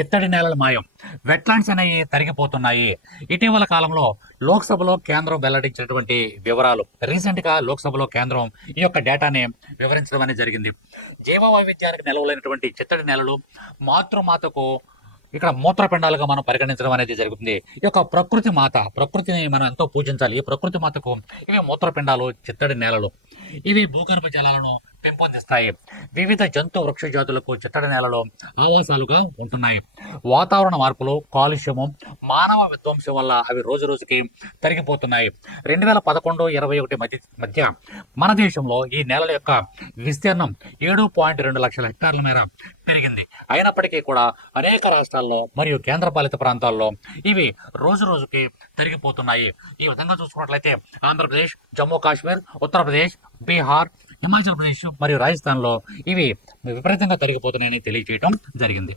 చిత్తడి నేలల మాయం, వెట్లాండ్స్ అనేవి తరిగిపోతున్నాయి. ఇటీవల కాలంలో లోక్సభలో కేంద్రం వెల్లడించినటువంటి వివరాలు, రీసెంట్గా లోక్సభలో కేంద్రం ఈ యొక్క డేటాని వివరించడం అనేది జరిగింది. జీవ వైవిధ్యానికి నిలవలేనటువంటి చిత్తడి నేలలు మాతృమాతకు ఇక్కడ మూత్రపిండాలుగా మనం పరిగణించడం అనేది జరుగుతుంది. ఈ యొక్క ప్రకృతిని మనం ఎంతో పూజించాలి. ఈ ప్రకృతి మాతకు ఇవి మూత్రపిండాలు, చిత్తడి నేలలు. ఇవి భూగర్భ జలాలను పెంపొందిస్తాయి. వివిధ జంతు వృక్ష జాతులకు చిత్తడి నేలలో ఆవాసాలుగా ఉంటున్నాయి. వాతావరణ మార్పులు, కాలుష్యము, మానవ విధ్వంసం వల్ల అవి రోజు రోజుకి తరిగిపోతున్నాయి. 2011-21 మధ్య మన దేశంలో ఈ నేలల యొక్క విస్తీర్ణం 7.2 లక్షల హెక్టార్ల మేర పెరిగింది. అయినప్పటికీ కూడా అనేక రాష్ట్రాల్లో మరియు కేంద్రపాలిత ప్రాంతాల్లో ఇవి రోజు రోజుకి తరిగిపోతున్నాయి. ఈ విధంగా చూసుకున్నట్లయితే ఆంధ్రప్రదేశ్, జమ్మూ కాశ్మీర్, ఉత్తరప్రదేశ్, బీహార్, హిమాచల్ ప్రదేశ్ మరియు రాజస్థాన్లో ఇవి విపరీతంగా తరిగిపోతున్నాయని తెలియజేయడం జరిగింది.